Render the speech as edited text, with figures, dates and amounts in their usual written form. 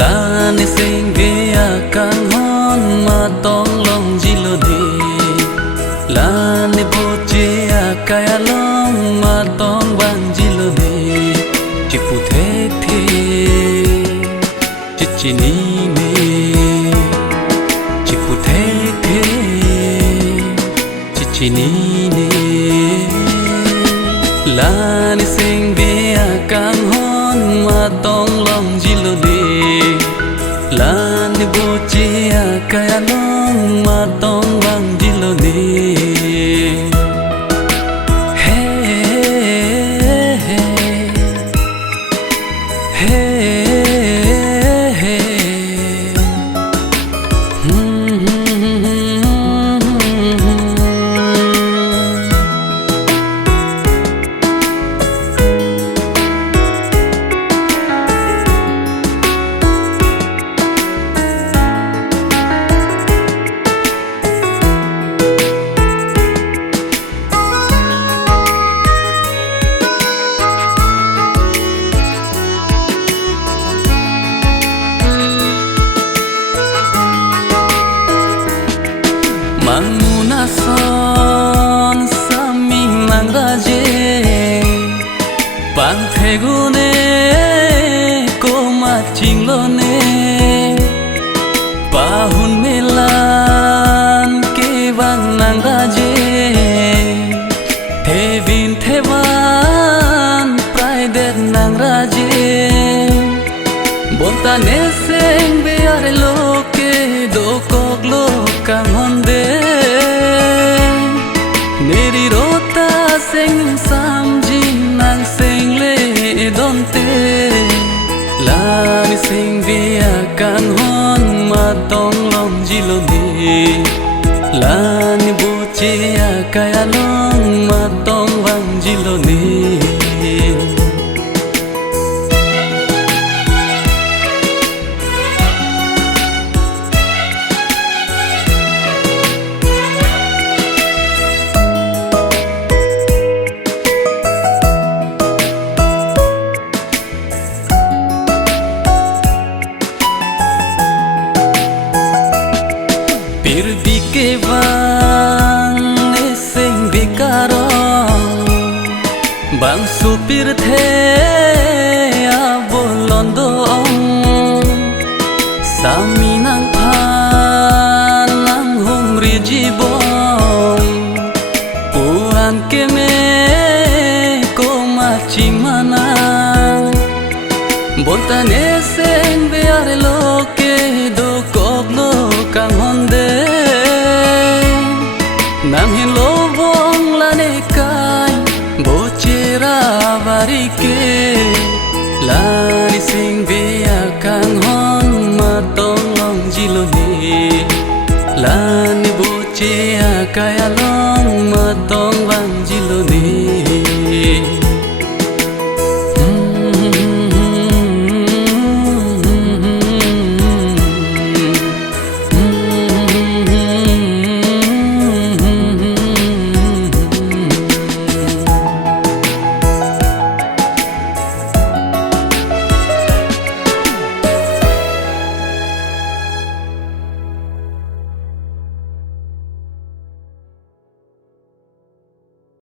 là ne sing ve a kang hon ma tong long ji lo di la ne bo che a kaya long ma tong ban ji lo di chi pu the the chi chi ni me chi pu the the chi chi ni ne la ne sing ve a kang hon ma tong long ji lo di la ne bo che a kaya long ma tong bang ji lo di Manguna son saming nangraje pang thegune ko ma chinglone pahun melan ke bang nangraje thevin thevan pride nangraje bonta ne seng beare loke do koklo kang honde neri rota seng samji nang seng le donte la ni seng via kang hon ma tong long ji lo ni la ni bo che a kaya long ma tong wang ji lo ni pir bike bang ne sing bikaro bang supir the a bolondo sami nang phan lang hum ri jibon puan ke me ko ma chimana bonta ne sing beare loke do koklo kang honde nang hin lo bong la ne kai bo chera vari ke la ni sing ve a kang hon ma tong long ji lo ni la ni bo che a kaya long ma tong bang ji lo ni